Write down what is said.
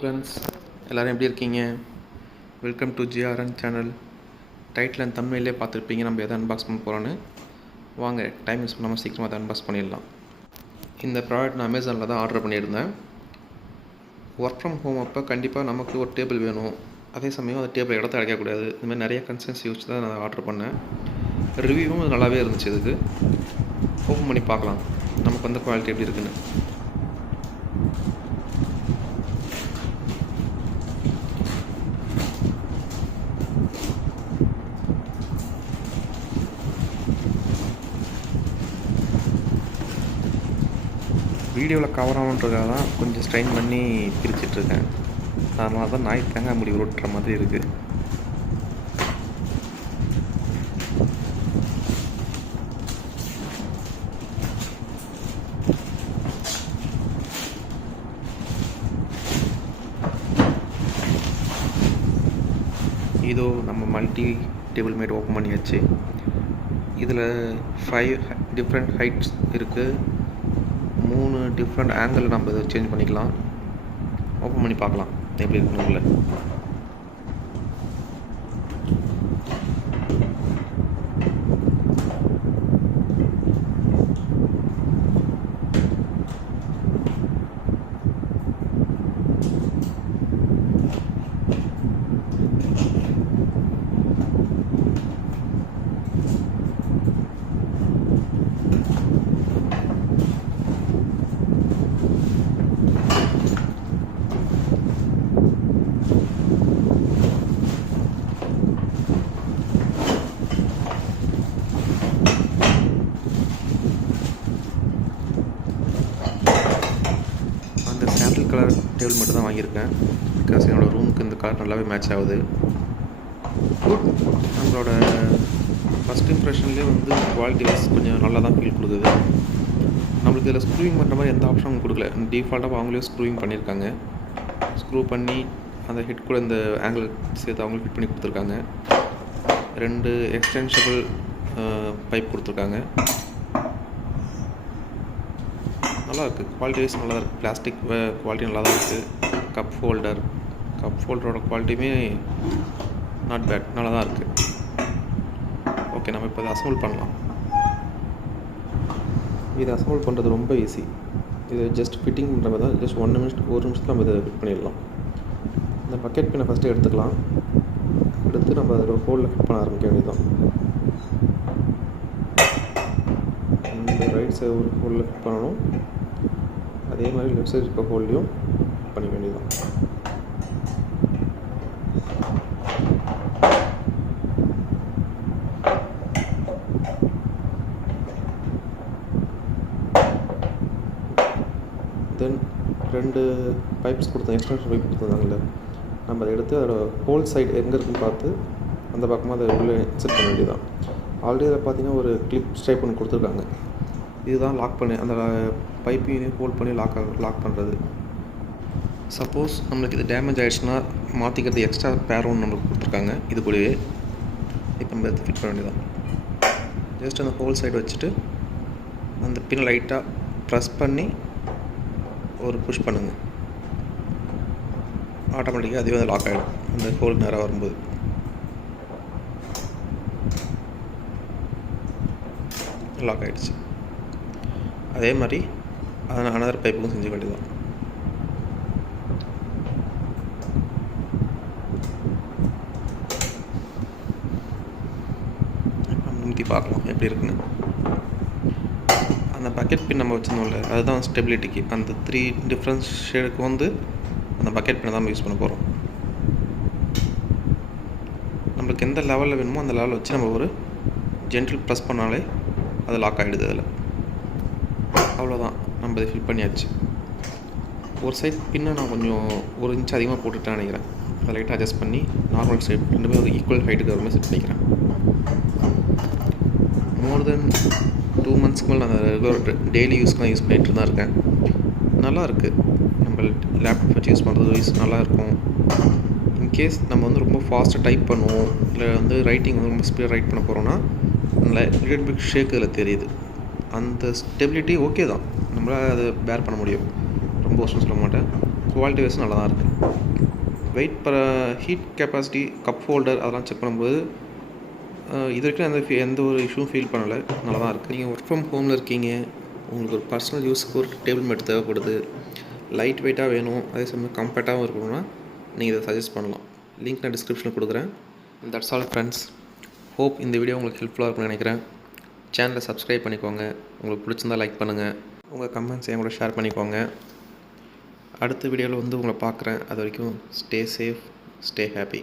Friends, எல்லோரும் எப்படி இருக்கீங்க? Welcome to GRN channel. Title and தம்ப்நெயிலே பார்த்துருப்பீங்க நம்ம எதை அன்பாக்ஸ் பண்ண போகிறோன்னு. வாங்க, டைம் யூஸ் பண்ணாமல் சீக்கிரமாக அதை அன்பாக்ஸ் பண்ணிடலாம். இந்த ப்ராடக்ட் நான் அமேசானில் தான் ஆர்டர் பண்ணியிருந்தேன். ஒர்க் ஃப்ரம் ஹோம் அப்போ கண்டிப்பாக நமக்கு ஒரு டேபிள் வேணும், அதே சமயம் அந்த டேபிள் இடத்த அடைக்கக்கூடாது. இதுமாதிரி நிறைய கன்சர்ன்ஸ் யூஸ் தான் நான் ஆர்டர் பண்ணேன். ரிவ்யூவும் நல்லாவே இருந்துச்சு. இதுக்கு ஓப்பன் பண்ணி பார்க்கலாம் நமக்கு வந்து குவாலிட்டி எப்படி இருக்குன்னு. வீடியோவில் கவர் ஆகுன்றதுக்காக தான் கொஞ்சம் ஸ்ட்ரெயின் பண்ணி பிரிச்சிட்ருக்கேன். அதனால தான் ஞாயிற்றுக்கிழமை முடி உருட்டுற மாதிரி இருக்குது. இதோ நம்ம மல்டி டேபிள் மேட் ஓப்பன் பண்ணியாச்சு. இதில் 5 டிஃப்ரெண்ட் ஹைட்ஸ் இருக்குது. 3 டிஃப்ரெண்ட் ஆங்கிள் நம்ம இதை சேஞ்ச் பண்ணிக்கலாம். ஓப்பன் பண்ணி பார்க்கலாம் எப்படி இருக்குன்னு உள்ள. கலர் டேபிள் மட்டும் தான் வாங்கியிருக்கேன். பிகாஸ் என்னோடய ரூமுக்கு இந்த கலர் நல்லாவே மேட்ச் ஆகுது. குட். நம்மளோட ஃபஸ்ட் இம்ப்ரெஷன்லேயே வந்து குவாலிட்டி வைஸ் கொஞ்சம் நல்லா தான் ஃபீல் கொடுக்குது. நம்மளுக்கு இதில் ஸ்க்ரூவிங் பண்ணுற மாதிரி எந்த ஆப்ஷனும் கொடுக்கல. டிஃபால்ட்டாக அவங்களே ஸ்க்ரூவிங் பண்ணியிருக்காங்க. ஸ்க்ரூ பண்ணி அந்த ஹெட் கூட இந்த ஆங்கிள் சேர்த்து அவங்களே ஃபிட் பண்ணி கொடுத்துருக்காங்க. 2 எக்ஸ்டென்ஷபிள் பைப் கொடுத்துருக்காங்க. நல்லா இருக்குது. குவாலிட்டி வைஸ் நல்லா தான் இருக்குது. பிளாஸ்டிக் குவாலிட்டி நல்லா தான் இருக்குது. கப் ஹோல்டரோட குவாலிட்டியுமே நாட் பேட், நல்லா தான் இருக்குது. ஓகே, நம்ம இப்போ இதை அசம்பிள் பண்ணலாம். இதை அசம்பிள் பண்ணுறது ரொம்ப ஈஸி. இது ஜஸ்ட் ஃபிட்டிங் பண்ணுற மாதிரி தான். ஜஸ்ட் 1 நிமிஷத்தில் நம்ம இதை ஃபிட் பண்ணிடலாம். இந்த பக்கெட் பின்னை ஃபஸ்ட்டு எடுத்துக்கலாம். எடுத்து நம்ம அதில் ஹோலில் ஃபிட் பண்ண ஆரம்பிக்க வேண்டியதுதான். இந்த ரைட் சைடு ஒரு ஹோலில் ஃபிட் பண்ணணும். அதே மாதிரி லெஃப்ட் சைடு இருக்க ஹோல்லையும் பண்ண வேண்டியதுதான். தென் 2 பைப்ஸ் கொடுத்தோம், எக்ஸ்டென்ஷன் பைப் கொடுத்துருந்தாங்கல்ல, நம்ம அதை எடுத்து அதோட ஹோல் சைடு எங்கே இருக்குன்னு பார்த்து அந்த பக்கமாக அதை உள்ளே இன்செர்ட் பண்ண வேண்டியதுதான். ஆல்ரெடி அதை பார்த்தீங்கன்னா ஒரு கிளிப் ஸ்ட்ரைப் ஒன்று கொடுத்துருக்காங்க. இதுதான் லாக் பண்ணி அந்த பைப்பையும் ஹோல்ட் பண்ணி லாக் பண்ணுறது. சப்போஸ் நம்மளுக்கு இது டேமேஜ் ஆகிடுச்சுன்னா மாற்றிக்கிறது எக்ஸ்ட்ரா பேர் ஒன்று நம்மளுக்கு கொடுத்துருக்காங்க. இது கூடவே இப்போ நம்ம எடுத்து ஃபிட் பண்ண வேண்டியதான். ஜஸ்ட் அந்த ஹோல் சைடு வச்சுட்டு அந்த பின் லைட்டாக ப்ரெஸ் பண்ணி ஒரு புஷ் பண்ணுங்கள். ஆட்டோமேட்டிக்காக அதுவே வந்து லாக் ஆகிடும் அந்த ஹோல் நேராக வரும்போது. லாக் ஆகிடுச்சு. அதே மாதிரி அதை அனதர் பைப்புக்கும் செஞ்சு வேண்டியதான். நிறுத்தி பார்க்கலாம் எப்படி இருக்குன்னு. அந்த பக்கெட் பின் நம்ம வச்சுருந்தோம்ல, அதுதான் ஸ்டெபிலிட்டிக்கு. அந்த 3 டிஃப்ரெண்ட் ஷேடுக்கு வந்து அந்த பக்கெட் பின்னை தான் நம்ம யூஸ் பண்ண போகிறோம். நம்மளுக்கு எந்த லெவலில் வேணுமோ அந்த லெவலில் வச்சு நம்ம ஒரு ஜென்டில் ப்ரெஸ் பண்ணாலே அது லாக் ஆகிடுது. அதில் அவ்வளோதான், நம்ம இதை ஃபிட் பண்ணியாச்சு. ஒரு சைட் பின்னை நான் கொஞ்சம் 1 இன்ச் அதிகமாக போட்டுட்டேன்னு நினைக்கிறேன். அதை லைட்டாக அட்ஜஸ்ட் பண்ணி நார்மல் சைட் 2மே ஒரு ஈக்குவல் ஹைட்டுக்கு வர மாதிரி செட் பண்ணிக்கிறேன். மோர் தென் 2 மந்த்ஸ்க்கு மேலே நான் ரெகுலர் டெய்லி யூஸ்க்கு யூஸ் பண்ணிகிட்டு தான் இருக்கேன். நல்லா இருக்குது. நம்ம லேப்டாப் வச்சு யூஸ் பண்ணுறது வைஸ் நல்லாயிருக்கும். இன்கேஸ் நம்ம வந்து ரொம்ப ஃபாஸ்ட்டாக டைப் பண்ணுவோம், இல்லை வந்து ரைட்டிங் வந்து ரொம்ப ஸ்பீடாக ரைட் பண்ண போகிறோன்னா லிட்டில் பிட் ஷேக் இதில் தெரியுது. அந்த ஸ்டெபிலிட்டி ஓகே தான், நம்மளால் அதை பேர் பண்ண முடியும். ரொம்ப வருஷம் சொல்ல மாட்டேன். குவாலிட்டி வைஸ் நல்லா தான் இருக்குது. Weight heat capacity, cup holder அதெல்லாம் செக் பண்ணும்போது இது வரைக்கும் எந்த ஒரு இஷ்யூவும் ஃபீல் பண்ணலை, நல்லா தான் இருக்குது. நீங்கள் ஒர்க் ஃப்ரம் ஹோமில் இருக்கீங்க, உங்களுக்கு ஒரு பர்சனல் யூஸுக்கு ஒரு டேபிள் மேட் தேவைப்படுது, லைட் வெயிட்டாக வேணும், அதே சமயம் கம்ஃபர்ட்டாகவும் இருக்கணும்னா நீங்கள் இதை சஜஸ்ட் பண்ணலாம். லிங்க் நான் டிஸ்கிரிப்ஷனில் கொடுக்குறேன். That's all friends. ஹோப் இந்த வீடியோ உங்களுக்கு ஹெல்ப்ஃபுல்லாக இருக்கும்னு நினைக்கிறேன். சேனலை சப்ஸ்கிரைப் பண்ணிக்கோங்க. உங்களுக்கு பிடிச்சிருந்தால் லைக் பண்ணுங்கள். உங்கள் கமெண்ட்ஸ் என் கூட ஷேர் பண்ணிக்கோங்க. அடுத்த வீடியோவில் உங்களை பார்க்குறேன். அது வரைக்கும் ஸ்டே சேஃப், ஸ்டே ஹாப்பி.